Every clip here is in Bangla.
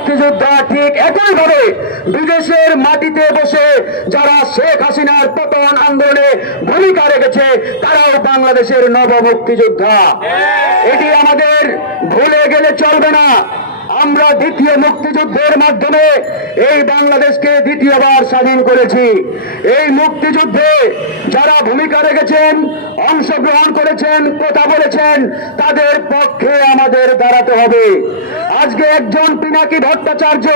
মুক্তিযোদ্ধা ঠিক একইভাবে বিদেশের মাটিতে বসে যারা শেখ হাসিনার পতন আন্দোলনে ভূমিকা রেখেছে, তারাও বাংলাদেশের নব মুক্তিযোদ্ধা। এটি আমাদের ভুলে গেলে চলবে না। আমরা দ্বিতীয় মুক্তিযুদ্ধের মাধ্যমে এই বাংলাদেশকে দ্বিতীয়বার স্বাধীন করেছি। এই মুক্তিযুদ্ধে যারা ভূমিকা রেখেছেন, অংশগ্রহণ করেছেন, কথা বলেছেন, তাদের পক্ষে আমাদের দাঁড়াতে হবে। আজকে একজন পিনাকি ভট্টাচার্য,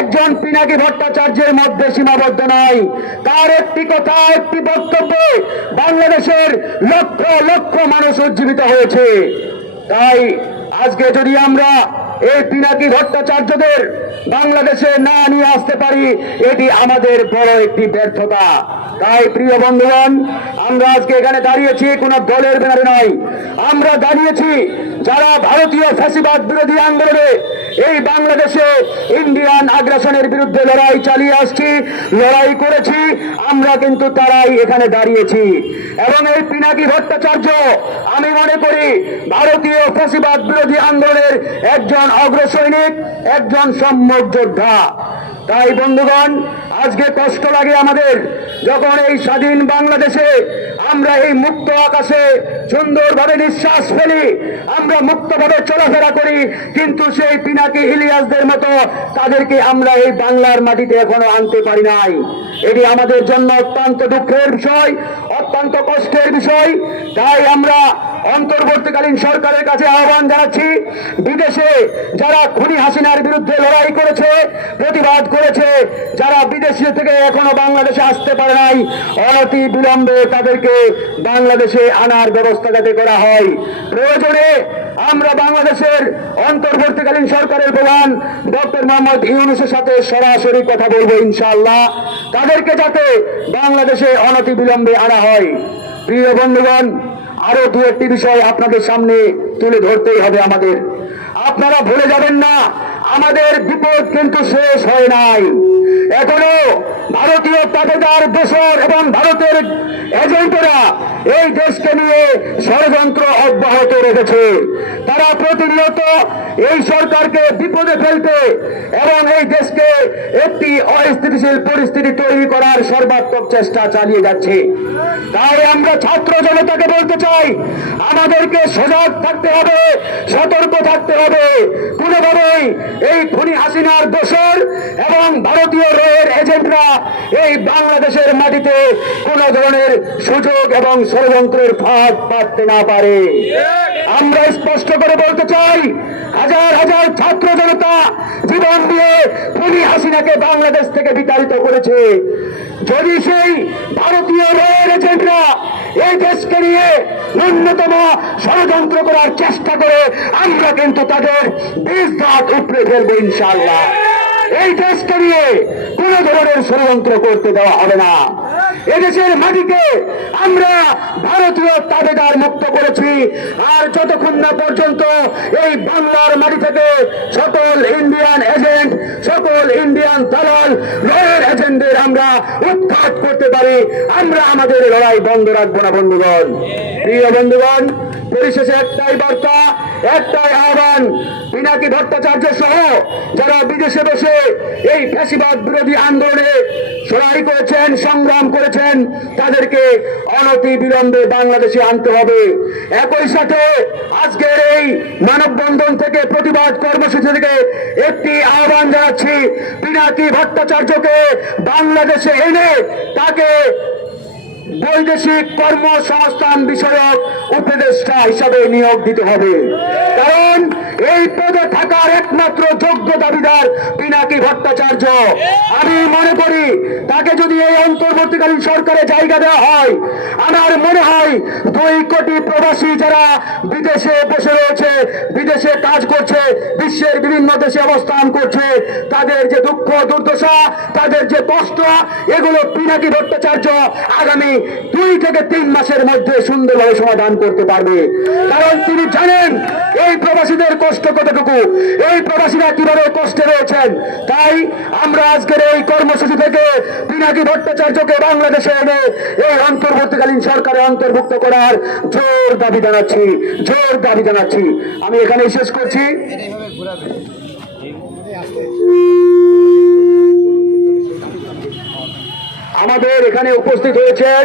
একজন পিনাকি ভট্টাচার্যের মধ্যে সীমাবদ্ধ নাই তার একটি কথা, একটি বক্তব্য, বাংলাদেশের লক্ষ লক্ষ মানুষ উজ্জীবিত হয়েছে। তাই আজকে যদি আমরা এই পিনাকি ভট্টাচার্যদের বাংলাদেশে না নিয়ে আসতে পারি, এটি আমাদের বড় একটি ব্যর্থতা। তাই প্রিয় বন্ধুগণ, আমরা আজকে এখানে দাঁড়িয়েছি, কোনো দলের ব্যানারে নয়। আমরা দাঁড়িয়েছি যারা ভারতীয় ফ্যাসিবাদ বিরোধী আন্দোলনে এই বাংলাদেশে ইন্ডিয়ান আগ্রাসনের বিরুদ্ধে লড়াই চালিয়ে আসছি, লড়াই করেছি, আমরা কিন্তু তারাই এখানে দাঁড়িয়েছি। এবং এই পিনাকি ভট্টাচার্য, আমি মনে করি ভারতীয় ফাঁসিবাদ বিরোধী আন্দোলনের একজন অগ্রসৈনিক, একজন সম্যক যোদ্ধা। তাই বন্ধুগণ, আজকে কষ্ট লাগে আমাদের যখন এই স্বাধীন বাংলাদেশে আমরা এই মুক্ত আকাশে সুন্দরভাবে নিঃশ্বাস ফেলি, আমরা মুক্তভাবে চলাফেরা করি, কিন্তু সেই পিনাকি ইলিয়াসদের মতো তাদেরকে আমরা এই বাংলার মাটিতে এখনও আনতে পারি নাই। এটি আমাদের জন্য অত্যন্ত দুঃখের বিষয়, অত্যন্ত কষ্টের বিষয়। তাই আমরা অন্তর্বর্তীকালীন সরকারের কাছে আহ্বান জানাচ্ছি। বিদেশে যারা খুনি হাসিনার বিরুদ্ধে লড়াই করেছে, প্রতিবাদ করেছে, যারা বিদেশে থেকে এখনও বাংলাদেশে আসতে পারে নাই, অনতি বিলম্বে তাদেরকে বাংলাদেশে আনার ব্যবস্থা যাতে করা হয়। প্রয়োজনে আমরা বাংলাদেশের অন্তর্বর্তীকালীন সরকারের প্রধান ডক্টর মোহাম্মদ ইউনুসের সাথে সরাসরি কথা বলব ইনশাআল্লাহ। তাদেরকে যাতে বাংলাদেশে অনতি বিলম্বে আনা হয়। প্রিয় বন্ধুগণ আরও দু একটি বিষয় আপনাদের সামনে তুলে ধরতেই হবে আমাদের। আপনারা ভুলে যাবেন না, আমাদের বিপদ কিন্তু শেষ হয় নাই। এখনও ভারতীয় তাবেদার দেশর এবং ভারতের এজেন্টরা এই দেশকে নিয়ে ষড়যন্ত্র অব্যাহত রেখেছে। তারা প্রতিনিয়ত এই সরকারকে বিপদে ফেলতে এবং এই দেশকে একটি অস্থিতিশীল পরিস্থিতি তৈরি করার সর্বাত্মক চেষ্টা চালিয়ে যাচ্ছে। তাই আমরা ছাত্র জনতাকে বলতে চাই, আমাদেরকে সজাগ থাকতে হবে, সতর্ক থাকতে হবে। কোনোভাবেই এই খুনি হাসিনার দোষর এবং ভারতীয় রয়ের এজেন্টরা এই বাংলাদেশের মাটিতে কোন ধরনের সুযোগ এবং ষড়যন্ত্রের ফাঁদ পাততে না পারে। আমরা স্পষ্ট করে বলতে চাই, হাজার হাজার ছাত্র জনতা জীবন দিয়ে খুনি হাসিনাকে বাংলাদেশ থেকে বিতাড়িত করেছে। যদি সেই ভারতীয় রয়ের এজেন্টরা এই দেশকে নিয়ে ন্যূনতম ষড়যন্ত্র করার চেষ্টা করে, আমরা কিন্তু তাদের বীজ দাঁত উপড়ে ফেলব ইনশাল্লাহ এই দেশকে নিয়ে কোন ধরনের ষড়যন্ত্র করতে দেওয়া হবে না। এদেশের মাটিকে আমরা ভারতীয় তাবেদার মুক্ত করেছি। আর যতক্ষণ না পর্যন্ত এই বাংলার মাটি থেকে সকল ইন্ডিয়ান এজেন্ট, সকল ইন্ডিয়ান দালাল রয়ের এজেন্টদের আমরা উৎখাত করতে পারি, আমরা আমাদের লড়াই বন্ধ রাখব না, বন্ধুগণ। প্রিয় বন্ধুগণ পরিশেষে একটাই বার্তা, একটাই আহ্বান পিনাকি ভট্টাচার্য সহ যারা বিদেশে বসে এই ফ্যাসিবাদ বিরোধী আন্দোলনে লড়াই করেছেন, সংগ্রাম করেছেন, তাদেরকে অনতি বিলম্বে বাংলাদেশে আনতে হবে। একই সাথে আজকের এই মানববন্ধন থেকে প্রতিবাদ কর্মসূচি থেকে একটি আহ্বান জানাচ্ছি পিনাকি ভট্টাচার্যকে বাংলাদেশে এনে তাকে বৈদেশিক কর্মসংস্থান বিষয়ক উপদেষ্টা হিসাবে নিয়োগ দিতে হবে। কারণ এই পদে থাকার একমাত্র যোগ্য দাবিদার পিনাকি ভট্টাচার্য। আমি মনে করি তাকে যদি এই অন্তর্বর্তীকালীন সরকারে জায়গা দেওয়া হয়, আমার মনে হয় দুই কোটি প্রবাসী যারা বিদেশে বসে রয়েছে, বিদেশে কাজ করছে, বিশ্বের বিভিন্ন দেশে অবস্থান করছে, তাদের যে দুঃখ, দুর্দশা, তাদের যে কষ্ট, এগুলো পিনাকি ভট্টাচার্য আগামী দুই থেকে তিন মাসের মধ্যে সুন্দরভাবে সমাধান করতে পারবে। কারণ তিনি জানেন, এই প্রবাসীদের কষ্ট কতটুকু? এই প্রবাসীরা কীভাবে কষ্টে রয়েছেন? তাই আমরা আজকের এই কর্মসূচি থেকে পিনাকি ভট্টাচার্যকে বাংলাদেশে এনে এই অন্তর্বর্তীকালীন সরকারে অন্তর্ভুক্ত করার জোর দাবি জানাচ্ছি, জোর দাবি জানাচ্ছি। আমি এখানেই শেষ করছি। আমাদের এখানে উপস্থিত হয়েছেন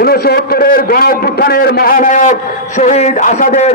উনসত্তরের গণ মহানায়ক শহীদ আসাদের